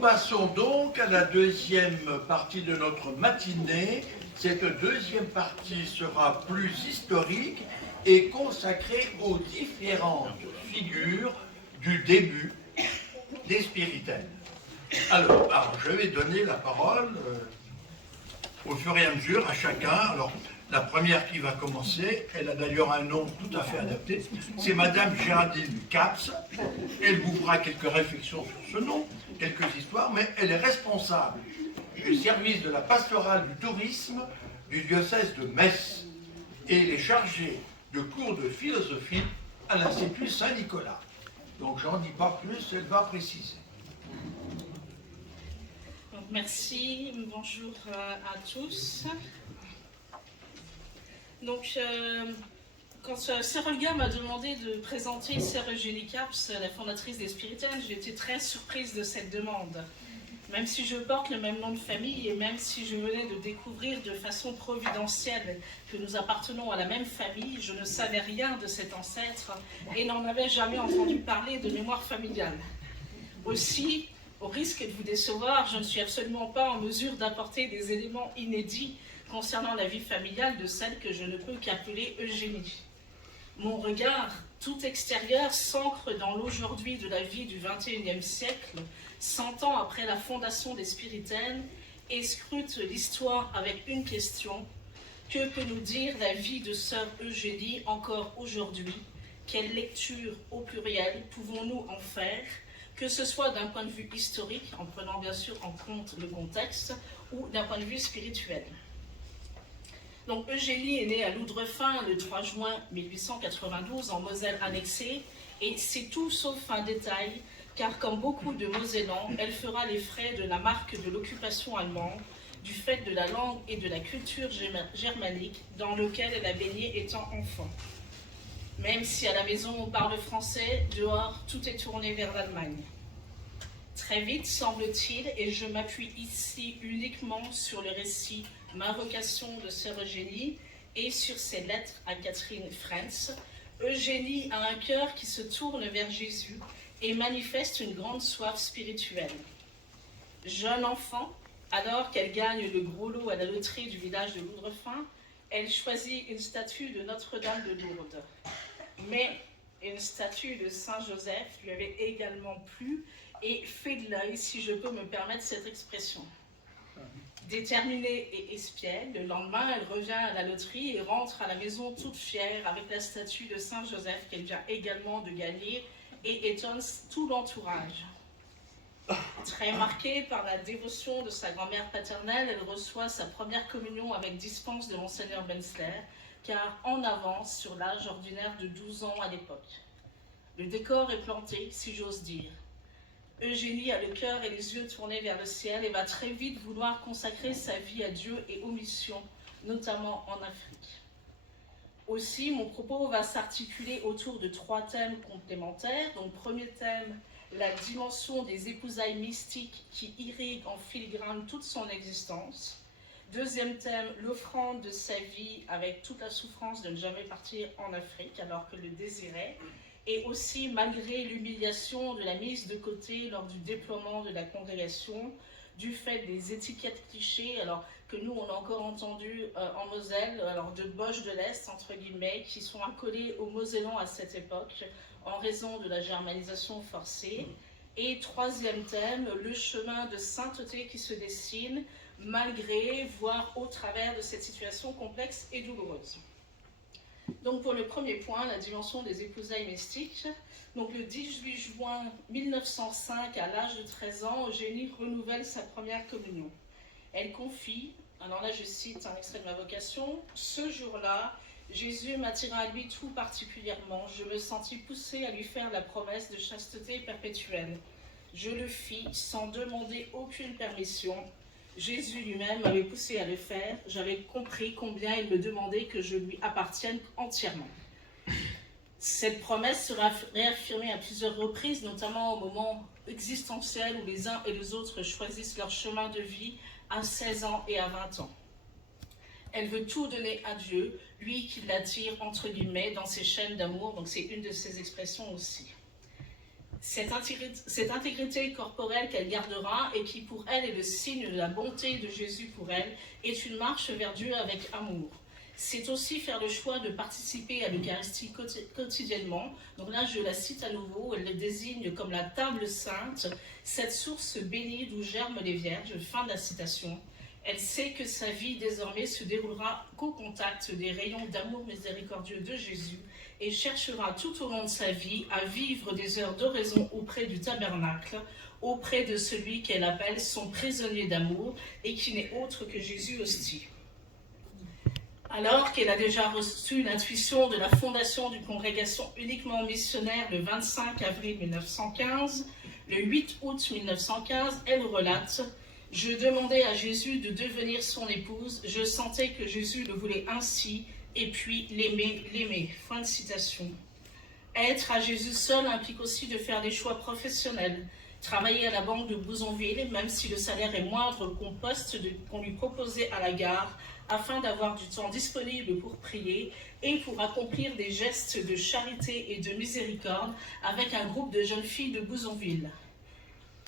passons donc à la deuxième partie de notre matinée. Cette deuxième partie sera plus historique et consacrée aux différentes figures du début des Spiritaines. Alors, je vais donner la parole au fur et à mesure à chacun. Alors, la première qui va commencer, elle a d'ailleurs un nom tout à fait adapté, c'est Madame Géraldine Caps. Elle vous fera quelques réflexions sur ce nom, quelques histoires, mais elle est responsable du service de la pastorale du tourisme du diocèse de Metz. Et elle est chargée de cours de philosophie à l'Institut Saint-Nicolas. Donc, j'en dis pas plus, elle va préciser. Donc, merci, bonjour à tous. Donc, quand Sœur Olga m'a demandé de présenter Sœur Eugénie Caps, la fondatrice des Spiritaines, j'ai été très surprise de cette demande. Même si je porte le même nom de famille et même si je venais de découvrir de façon providentielle que nous appartenons à la même famille, je ne savais rien de cet ancêtre et n'en avais jamais entendu parler de mémoire familiale. Aussi, au risque de vous décevoir, je ne suis absolument pas en mesure d'apporter des éléments inédits concernant la vie familiale de celle que je ne peux qu'appeler Eugénie. Mon regard tout extérieur s'ancre dans l'aujourd'hui de la vie du XXIe siècle, 100 ans après la fondation des Spiritaines, et scrute l'histoire avec une question: que peut nous dire la vie de Sœur Eugénie encore aujourd'hui? Quelle lecture au pluriel pouvons-nous en faire, que ce soit d'un point de vue historique, en prenant bien sûr en compte le contexte, ou d'un point de vue spirituel? Donc, Eugénie est née à Loudrefin le 3 juin 1892 en Moselle annexée, et c'est tout sauf un détail, car comme beaucoup de Mosellans, elle fera les frais de la marque de l'occupation allemande, du fait de la langue et de la culture germanique dans lequel elle a baigné étant enfant. Même si à la maison on parle français, dehors tout est tourné vers l'Allemagne. Très vite, semble-t-il, et je m'appuie ici uniquement sur le récit Ma vocation de Sœur Eugénie et sur ses lettres à Catherine Frentz, Eugénie a un cœur qui se tourne vers Jésus et manifeste une grande soif spirituelle. Jeune enfant, alors qu'elle gagne le gros lot à la loterie du village de Loudrefin, elle choisit une statue de Notre-Dame de Lourdes. Mais une statue de Saint-Joseph lui avait également plu et fait de l'œil, si je peux me permettre cette expression. Déterminée et espiègle, le lendemain, elle revient à la loterie et rentre à la maison toute fière avec la statue de Saint-Joseph qu'elle vient également de gagner et étonne tout l'entourage. Très marquée par la dévotion de sa grand-mère paternelle, elle reçoit sa première communion avec dispense de Monseigneur Benzler, car en avance sur l'âge ordinaire de 12 ans à l'époque. Le décor est planté, si j'ose dire. Eugénie a le cœur et les yeux tournés vers le ciel et va très vite vouloir consacrer sa vie à Dieu et aux missions, notamment en Afrique. Aussi, mon propos va s'articuler autour de 3 thèmes complémentaires. Donc, premier thème, la dimension des épousailles mystiques qui irriguent en filigrane toute son existence. Deuxième thème, l'offrande de sa vie avec toute la souffrance de ne jamais partir en Afrique alors qu'elle le désirait. Et aussi, malgré l'humiliation de la mise de côté lors du déploiement de la congrégation, du fait des étiquettes clichés, alors que nous, on a encore entendu en Moselle, alors de Boche de l'Est, entre guillemets, qui sont accolés aux Mosellans à cette époque, en raison de la germanisation forcée. Et troisième thème, le chemin de sainteté qui se dessine, malgré, voire au travers de cette situation complexe et douloureuse. Donc pour le premier point, la dimension des épousailles mystiques, donc le 18 juin 1905, à l'âge de 13 ans, Eugénie renouvelle sa première communion. Elle confie, alors là je cite un extrait de ma vocation, « Ce jour-là, Jésus m'attira à lui tout particulièrement. Je me sentis poussée à lui faire la promesse de chasteté perpétuelle. Je le fis sans demander aucune permission. Jésus lui-même m'avait poussé à le faire. J'avais compris combien il me demandait que je lui appartienne entièrement. » Cette promesse sera réaffirmée à plusieurs reprises, notamment au moment existentiel où les uns et les autres choisissent leur chemin de vie à 16 ans et à 20 ans. Elle veut tout donner à Dieu, lui qui l'attire entre guillemets dans ses chaînes d'amour, donc c'est une de ses expressions aussi. Cette intégrité corporelle qu'elle gardera et qui pour elle est le signe de la bonté de Jésus pour elle, est une marche vers Dieu avec amour. C'est aussi faire le choix de participer à l'Eucharistie quotidiennement. Donc là, je la cite à nouveau, elle le désigne comme la table sainte, cette source bénie d'où germent les vierges, fin de la citation. Elle sait que sa vie désormais se déroulera qu'au contact des rayons d'amour miséricordieux de Jésus et cherchera tout au long de sa vie à vivre des heures d'oraison auprès du tabernacle, auprès de celui qu'elle appelle son prisonnier d'amour et qui n'est autre que Jésus hostie. Alors qu'elle a déjà reçu l'intuition de la fondation d'une congrégation uniquement missionnaire le 25 avril 1915, le 8 août 1915, elle relate « Je demandais à Jésus de devenir son épouse, je sentais que Jésus le voulait ainsi, et puis l'aimer. » Fin de citation. Être à Jésus seul implique aussi de faire des choix professionnels. Travailler à la banque de Bouzonville, même si le salaire est moindre qu'au poste qu'on lui proposait à la gare, afin d'avoir du temps disponible pour prier et pour accomplir des gestes de charité et de miséricorde avec un groupe de jeunes filles de Bouzonville.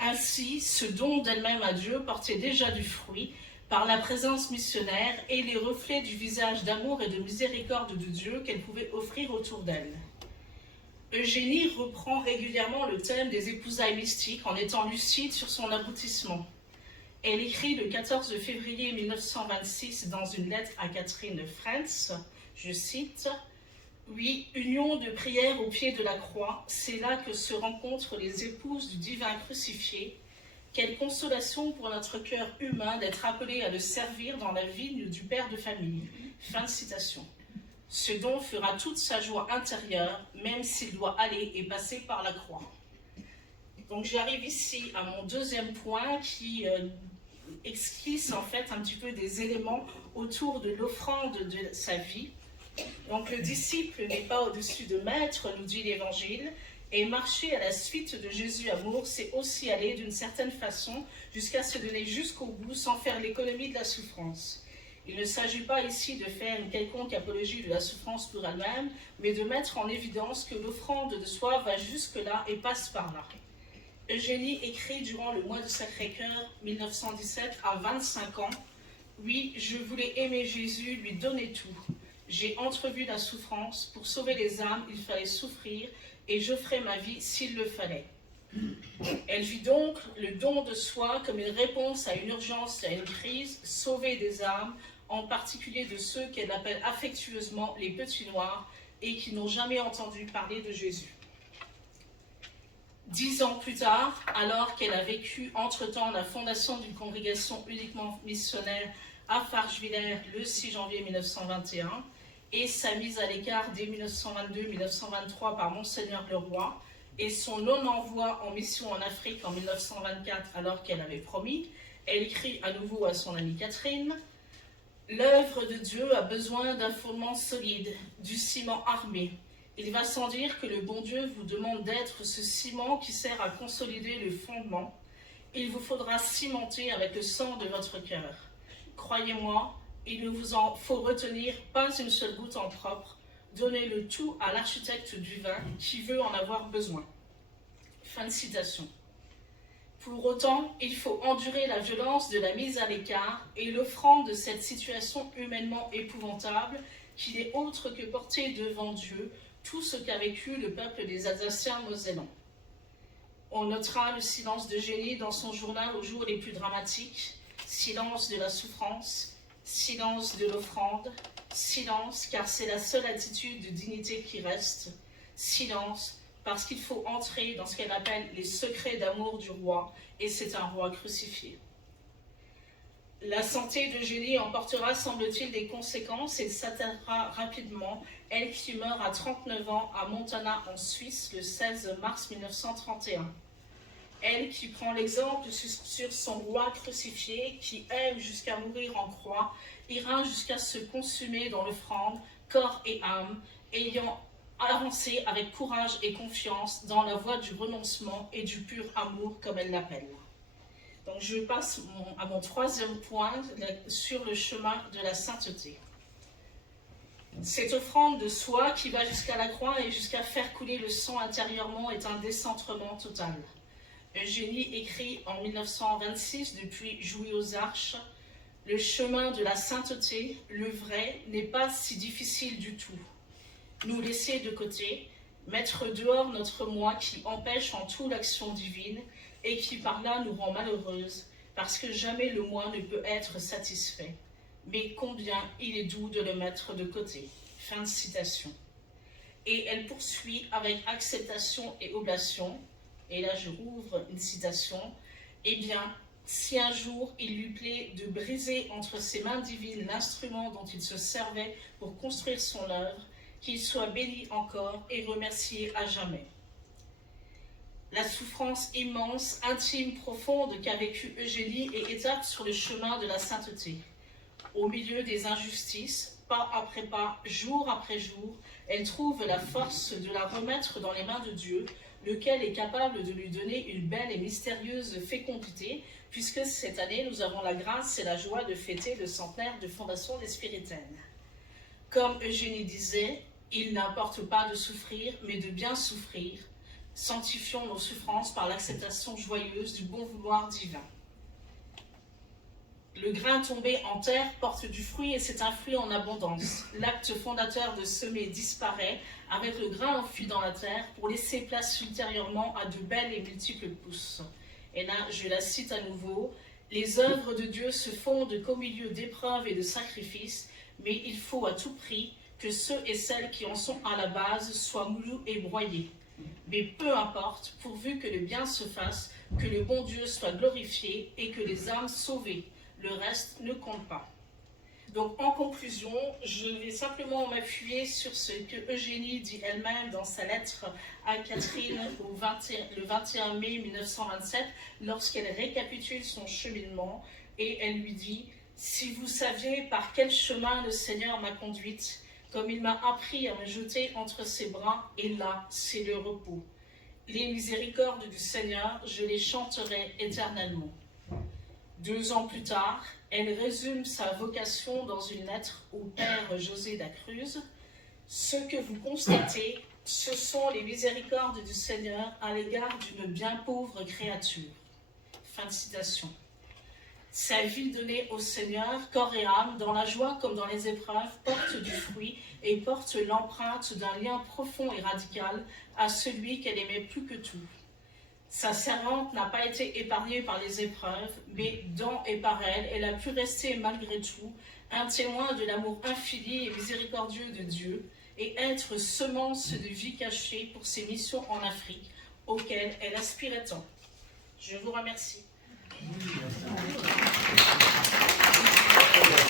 Ainsi, ce don d'elle-même à Dieu portait déjà du fruit par la présence missionnaire et les reflets du visage d'amour et de miséricorde de Dieu qu'elle pouvait offrir autour d'elle. Eugénie reprend régulièrement le thème des épousailles mystiques en étant lucide sur son aboutissement. Elle écrit le 14 février 1926 dans une lettre à Catherine Frantz, je cite « Oui, union de prière au pied de la croix, c'est là que se rencontrent les épouses du divin crucifié. Quelle consolation pour notre cœur humain d'être appelé à le servir dans la vigne du père de famille. » Fin de citation. Ce don fera toute sa joie intérieure, même s'il doit aller et passer par la croix. Donc j'arrive ici à mon deuxième point qui esquisse en fait un petit peu des éléments autour de l'offrande de sa vie. Donc le disciple n'est pas au-dessus de maître, nous dit l'Évangile, et marcher à la suite de Jésus amour, c'est aussi aller d'une certaine façon jusqu'à se donner jusqu'au bout sans faire l'économie de la souffrance. Il ne s'agit pas ici de faire une quelconque apologie de la souffrance pour elle-même, mais de mettre en évidence que l'offrande de soi va jusque-là et passe par là. Eugénie écrit durant le mois de Sacré-Cœur 1917 à 25 ans « Oui, je voulais aimer Jésus, lui donner tout. J'ai entrevu la souffrance. Pour sauver les âmes, il fallait souffrir et j'offrais ma vie s'il le fallait. » Elle vit donc le don de soi comme une réponse à une urgence, à une crise, sauver des âmes, en particulier de ceux qu'elle appelle affectueusement les petits noirs et qui n'ont jamais entendu parler de Jésus. 10 ans plus tard, alors qu'elle a vécu entre-temps la fondation d'une congrégation uniquement missionnaire à Farchevillers le 6 janvier 1921 et sa mise à l'écart dès 1922-1923 par Monseigneur Leroy et son non-envoi en mission en Afrique en 1924 alors qu'elle avait promis, elle écrit à nouveau à son amie Catherine « L'œuvre de Dieu a besoin d'un fondement solide, du ciment armé. Il va sans dire que le bon Dieu vous demande d'être ce ciment qui sert à consolider le fondement. Il vous faudra cimenter avec le sang de votre cœur. Croyez-moi, il ne vous en faut retenir pas une seule goutte en propre. Donnez le tout à l'architecte du vin qui veut en avoir besoin. » Fin de citation. Pour autant, il faut endurer la violence de la mise à l'écart et l'offrande de cette situation humainement épouvantable qui n'est autre que porter devant Dieu tout ce qu'a vécu le peuple des Alsaciens mosellans. On notera le silence d'Eugénie dans son journal aux jours les plus dramatiques, silence de la souffrance, silence de l'offrande, silence car c'est la seule attitude de dignité qui reste, silence parce qu'il faut entrer dans ce qu'elle appelle les secrets d'amour du roi, et c'est un roi crucifié. La santé d'Eugénie en portera, semble-t-il, des conséquences et s'atteindra rapidement, elle qui meurt à 39 ans à Montana en Suisse le 16 mars 1931. Elle qui prend l'exemple sur son roi crucifié, qui aime jusqu'à mourir en croix, ira jusqu'à se consumer dans l'offrande, corps et âme, ayant avancé avec courage et confiance dans la voie du renoncement et du pur amour, comme elle l'appelle. Donc je passe à mon troisième point sur le chemin de la sainteté. Cette offrande de soi qui va jusqu'à la croix et jusqu'à faire couler le sang intérieurement est un décentrement total. Eugénie écrit en 1926 depuis Jouy aux Arches, « Le chemin de la sainteté, le vrai, n'est pas si difficile du tout. Nous laisser de côté, mettre dehors notre moi qui empêche en tout l'action divine et qui par là nous rend malheureuses, parce que jamais le moi ne peut être satisfait. Mais combien il est doux de le mettre de côté. » Fin de citation. Et elle poursuit avec acceptation et oblation, et là je rouvre une citation, « Eh bien, si un jour il lui plaît de briser entre ses mains divines l'instrument dont il se servait pour construire son œuvre, qu'il soit béni encore et remercié à jamais. » La souffrance immense, intime, profonde qu'a vécue Eugénie est étape sur le chemin de la sainteté. Au milieu des injustices, pas après pas, jour après jour, elle trouve la force de la remettre dans les mains de Dieu, lequel est capable de lui donner une belle et mystérieuse fécondité, puisque cette année, nous avons la grâce et la joie de fêter le centenaire de fondation des Spiritaines. Comme Eugénie disait, il n'importe pas de souffrir, mais de bien souffrir. Sanctifions nos souffrances par l'acceptation joyeuse du bon vouloir divin. Le grain tombé en terre porte du fruit et c'est un fruit en abondance. L'acte fondateur de semer disparaît avec le grain enfui dans la terre pour laisser place ultérieurement à de belles et multiples pousses. Et là, je la cite à nouveau, « Les œuvres de Dieu se fondent qu'au milieu d'épreuves et de sacrifices, mais il faut à tout prix que ceux et celles qui en sont à la base soient moulus et broyés. Mais peu importe, pourvu que le bien se fasse, que le bon Dieu soit glorifié et que les âmes sauvées. Le reste ne compte pas. » Donc en conclusion, je vais simplement m'appuyer sur ce que Eugénie dit elle-même dans sa lettre à Catherine le 21 mai 1927, lorsqu'elle récapitule son cheminement, et elle lui dit « Si vous saviez par quel chemin le Seigneur m'a conduite, comme il m'a appris à me jeter entre ses bras, et là, c'est le repos. Les miséricordes du Seigneur, je les chanterai éternellement. » 2 ans plus tard, elle résume sa vocation dans une lettre au père José d'Acruz. « Ce que vous constatez, ce sont les miséricordes du Seigneur à l'égard d'une bien pauvre créature. » Fin de citation. Sa vie donnée au Seigneur, corps et âme, dans la joie comme dans les épreuves, porte du fruit et porte l'empreinte d'un lien profond et radical à celui qu'elle aimait plus que tout. Sa servante n'a pas été épargnée par les épreuves, mais dans et par elle, elle a pu rester malgré tout un témoin de l'amour infini et miséricordieux de Dieu et être semence de vie cachée pour ses missions en Afrique, auxquelles elle aspirait tant. Je vous remercie.